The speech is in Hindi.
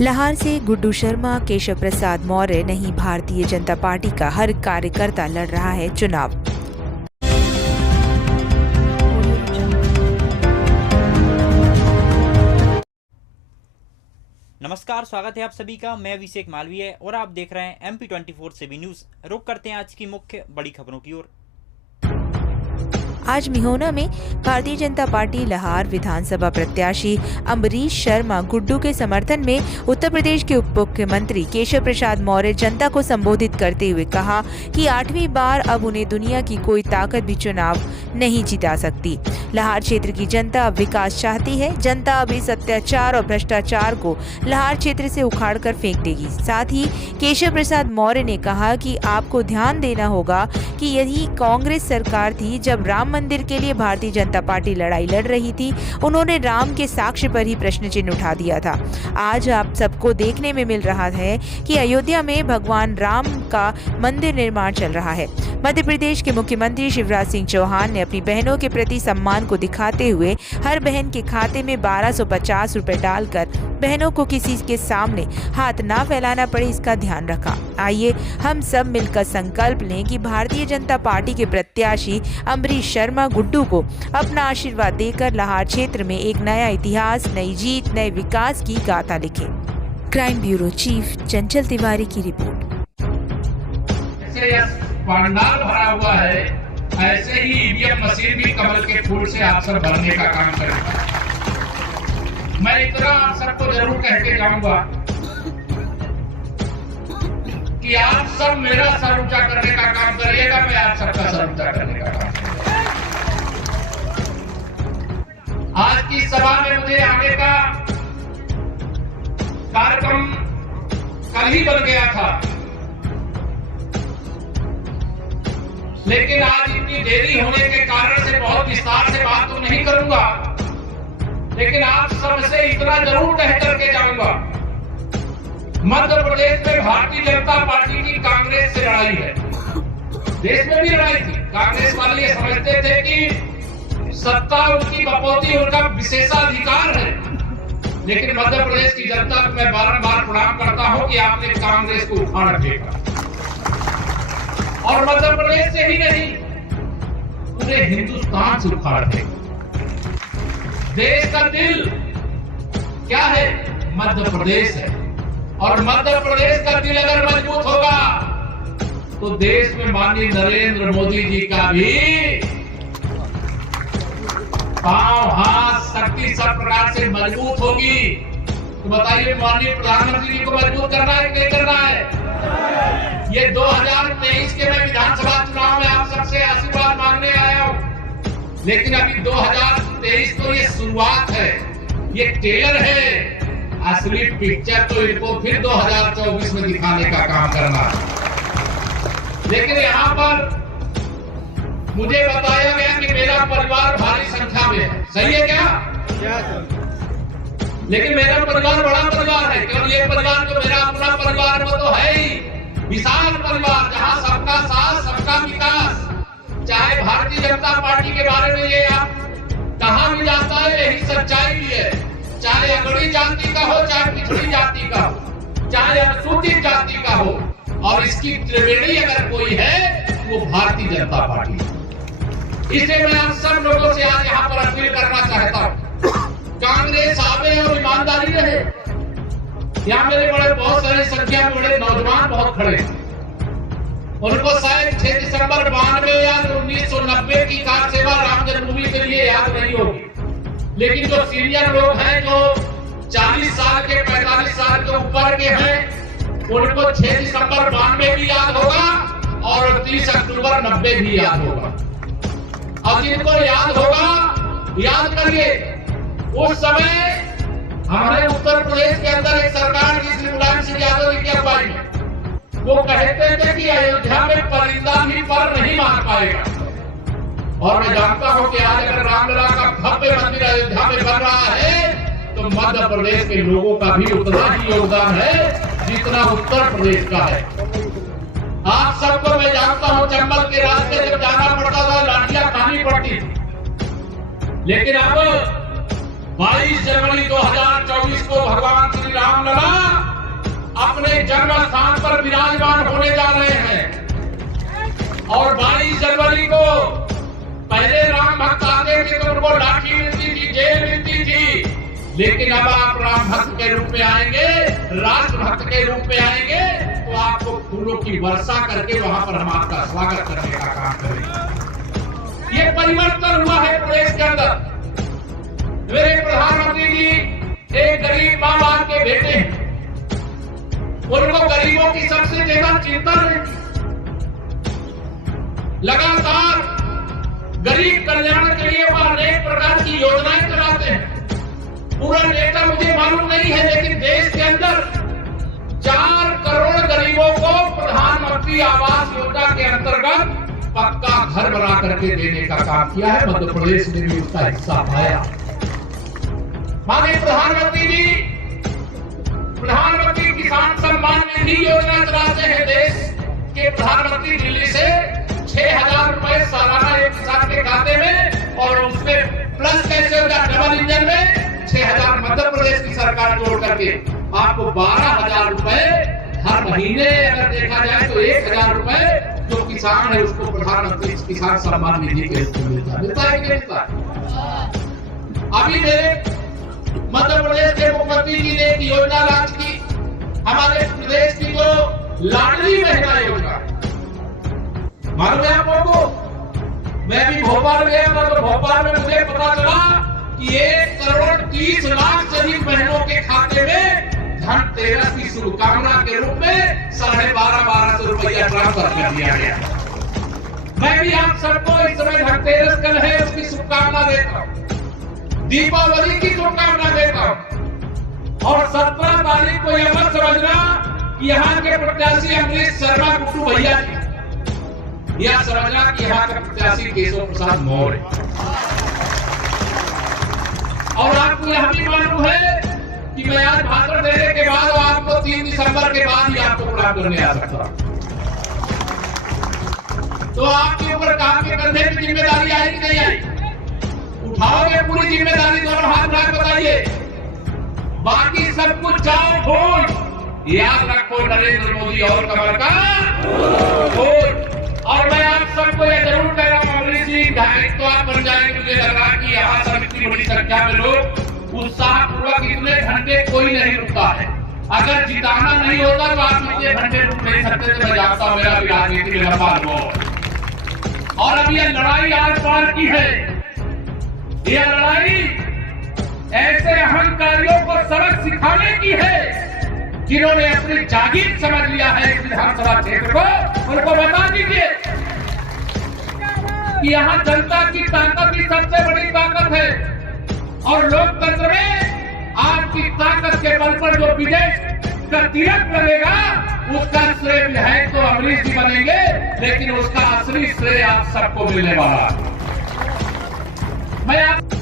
लाहौर से गुड्डू शर्मा, केशव प्रसाद मौर्य नहीं, भारतीय जनता पार्टी का हर कार्यकर्ता लड़ रहा है चुनाव। नमस्कार, स्वागत है आप सभी का। मैं अभिषेक मालवीय और आप देख रहे हैं MP24 सेबी न्यूज। रुक करते हैं आज की मुख्य बड़ी खबरों की ओर। आज मिहोना में भारतीय जनता पार्टी लाहौर विधानसभा प्रत्याशी अम्बरीश शर्मा गुड्डू के समर्थन में उत्तर प्रदेश के उप मुख्यमंत्री केशव प्रसाद मौर्य जनता को संबोधित करते हुए कहा कि 8वीं बार अब उन्हें दुनिया की कोई ताकत भी चुनाव नहीं जिता सकती। लाहौर क्षेत्र की जनता अब विकास चाहती है। जनता अब इस अत्याचार और भ्रष्टाचार को लाहौर क्षेत्र से उखाड़ कर फेंक देगी। साथ ही केशव प्रसाद मौर्य ने कहा कि आपको ध्यान देना होगा कि यही कांग्रेस सरकार थी जब राम मंदिर के लिए भारतीय जनता पार्टी लड़ाई लड़ रही थी। उन्होंने राम के साक्ष्य पर ही प्रश्न चिन्ह उठा दिया था। आज आप सबको देखने में मिल रहा है कि अयोध्या में भगवान राम का मंदिर निर्माण चल रहा है। मध्य प्रदेश के मुख्यमंत्री शिवराज सिंह चौहान ने अपनी बहनों के प्रति सम्मान को दिखाते हुए हर बहन के खाते में 1250 रुपए डालकर बहनों को किसी के सामने हाथ ना फैलाना पड़े, इसका ध्यान रखा। आइए हम सब मिलकर संकल्प लें कि भारतीय जनता पार्टी के प्रत्याशी अम्बरीश शर्मा गुड्डू को अपना आशीर्वाद देकर लाहौर क्षेत्र में एक नया इतिहास, नई जीत, नए विकास की गाथा लिखे। क्राइम ब्यूरो चीफ चंचल तिवारी की रिपोर्ट। पंडाल भरा हुआ है, ऐसे ही ईवीएम मशीन भी कमल के फूल से आप सब भरने का काम करेगा। मैं इतना आप सबको जरूर कह के जाऊंगा कि आप सब मेरा सर ऊंचा करने का काम करिएगा, मैं आप सबका सर ऊंचा करने का काम करूंगा। आज की सभा में मुझे आने का कार्यक्रम कल ही बन गया था, लेकिन आज इतनी देरी होने के कारण से बहुत विस्तार से बात तो नहीं करूंगा, लेकिन आप सबसे इतना जरूर कह करके जाऊंगा, मध्य प्रदेश में भारतीय जनता पार्टी की कांग्रेस से लड़ाई है। देश में भी लड़ाई थी। कांग्रेस वाले ये समझते थे कि सत्ता उनकी बपौती, उनका विशेषाधिकार है, लेकिन मध्य प्रदेश की जनता को मैं बारंबार प्रणाम करता हूं कि आपने कांग्रेस को उखाड़ फेंका। और मध्य प्रदेश से ही नहीं, पूरे हिंदुस्तान से उखाड़ फेंका। देश का दिल क्या है? मध्य प्रदेश है। और मध्य प्रदेश का दिल अगर मजबूत होगा तो देश में माननीय नरेंद्र मोदी जी का भी पांव, हाथ, शक्ति सब प्रकार से मजबूत होगी। तो बताइए, माननीय प्रधानमंत्री जी को मजबूत करना है कि नहीं करना है? ये 2023 के मैं विधानसभा चुनाव में आप सबसे आशीर्वाद मांगने आया हूं, लेकिन अभी 2023 तो ये शुरुआत है, ये टेलर है। असली पिक्चर तो इनको फिर 2024 में दिखाने का काम करना है। लेकिन यहाँ पर मुझे बताया गया कि मेरा परिवार भारी संख्या में है। सही है क्या? लेकिन मेरा परिवार बड़ा परिवार है, क्योंकि ये परिवार जो मेरा अपना परिवार वो तो है ही विशाल परिवार, जहां सबका साथ, सबका विकास। चाहे भारतीय जनता पार्टी के बारे में ये आप कहा भी जाता है, यही सच्चाई भी है। चाहे अगड़ी जाति का हो, चाहे पिछड़ी जाति का हो, चाहे अनुसूचित जाति का हो, और इसकी त्रिवेणी अगर कोई है वो भारतीय जनता पार्टी है। इसलिए मैं आप सब लोगों से आज यहाँ पर अपील करना चाहता हूँ, कांग्रेस आवे और ईमानदारी रहे। यहाँ मेरे बड़े बहुत सारी संख्या में बड़े नौजवान बहुत खड़े हैं। उनको शायद 6 दिसंबर 92 या 1990 की कार सेवा राम जन्मभूमि के लिए याद नहीं होगी, लेकिन जो सीनियर लोग हैं, जो 40 साल के, 45 साल के ऊपर के हैं, उनको 6 दिसंबर 92 भी याद होगा और 30 अक्टूबर 90 भी याद होगा। और जिनको याद होगा, याद करिए, उस समय हमारे उत्तर प्रदेश के अंदर एक सरकार थी श्री मुलायम सिंह यादव जी की अगुवाई में। वो कहते थे कि अयोध्या में परिंदा भी पर नहीं मार पाएगा। और मैं जानता हूं कि आज अगर रामलला का भव्य मंदिर अयोध्या में बन रहा है तो मध्य प्रदेश के लोगों का भी उतना ही योगदान है जितना उत्तर प्रदेश का है। आप सबको मैं जानता हूं, चंबल के रास्ते जब जाना पड़ता था लाठियां खानी पड़ती थी, लेकिन अब 22 जनवरी 2024 को भगवान श्री राम लला जन्म स्थान पर विराजमान होने जा रहे हैं। और 22 जनवरी को पहले राम भक्त आते थे तो उनको लाठी मिलती थी, जेल मिलती थी, लेकिन अब आप राम भक्त के रूप में आएंगे, राष्ट्र भक्त के रूप में आएंगे, तो आपको फूलों की वर्षा करके वहां पर हम आपका स्वागत करने का काम करेंगे। ये परिवर्तन हुआ है प्रदेश के अंदर। मेरे प्रधानमंत्री जी एक गरीब माँ बाप के बेटे हैं, उनको गरीबों की सबसे ज्यादा चिंता रहती। लगातार गरीब कल्याण के लिए वो अनेक प्रकार की योजनाएं चलाते हैं। पूरा डेटा मुझे मालूम नहीं है, लेकिन देश के अंदर 4 करोड़ गरीबों को प्रधानमंत्री आवास योजना के अंतर्गत पक्का घर बना करके देने का काम किया है। मध्य प्रदेश ने भी उसका हिस्सा पाया। माननीय प्रधानमंत्री जी प्रधानमंत्री किसान सम्मान निधि योजना चलाते हैं। देश के प्रधानमंत्री दिल्ली से 6,000 रुपए सालाना एक किसान के खाते में, और उसमें प्लस कैसे होगा, डबल इंजन में 6,000 मध्य प्रदेश की सरकार जोड़ करके आपको 12,000 रुपए हर महीने, अगर देखा जाए तो 1,000 रुपए जो किसान है उसको प्रधानमंत्री किसान सम्मान निधि के रूप में मिलता है कि नहीं मिलता है? अभी मेरे मध्य प्रदेश के मुख्यमंत्री जी ने एक योजना लॉन्च की, हमारे प्रदेश की जो लाडली महिला योजना, मालूम है आप लोगों को? मैं भी भोपाल गया था तो भोपाल में मुझे पता चला कि 1 करोड़ 30 लाख से अधिक बहनों के खाते में धनतेरस की शुभकामना के रूप में 12,500 रुपया ट्रांसफर कर दिया गया। मैं भी आप सबको इस समय धनतेरस कल है उसकी शुभकामना देता हूँ, दीपावली की शुभकामना देता हूँ। और 17 तारीख को यह मत समझना कि यहाँ के प्रत्याशी अमरीश शर्मा गुड्डू भैया जी, यह समझना कि यहाँ का प्रत्याशी केशव प्रसाद मौर्य। और आपको यह भी मालूम है कि मैं आज भाषण देने के बाद आपको 3 दिसंबर के बाद ही आपको प्रणाम करने आ सकता हूं। तो आपके ऊपर काम के कंधे की जिम्मेदारी आई कि नहीं आई? उठाओगे पूरी जिम्मेदारी, दोनों हाथ उठा बताइए। बाकी सब कुछ जाओ भूल, याद रखो नरेंद्र मोदी और कमल का वोट। और मैं आप सबको यह जरूर कह रहा हूँ, अमरीश जी विधायक तो आप बन जाएंगे, मुझे लग रहा कि यहाँ सब इतनी बड़ी संख्या में लोग उत्साह पूर्वक इतने घंटे कोई नहीं रुकता है। अगर जिताना नहीं होता तो आप इतने घंटे रुक नहीं सकते थे। मैं जानता हूँ, मेरा भी राजनीति में लंबा अनुभव। और अब यह लड़ाई आर पार की है। यह लड़ाई ऐसे अहंकारियों को सबक सिखाने की है जिन्होंने अपनी जागीर समझ लिया है इस विधानसभा क्षेत्र को। उनको बता दीजिए कि यहाँ जनता की ताकत ही सबसे बड़ी ताकत है, और लोकतंत्र में आपकी ताकत के बल पर जो विजय का तिलक लगेगा उसका श्रेय विधायक तो अमरीश जी बनेंगे, लेकिन उसका असली श्रेय आप सबको मिलने वाला। मैं आप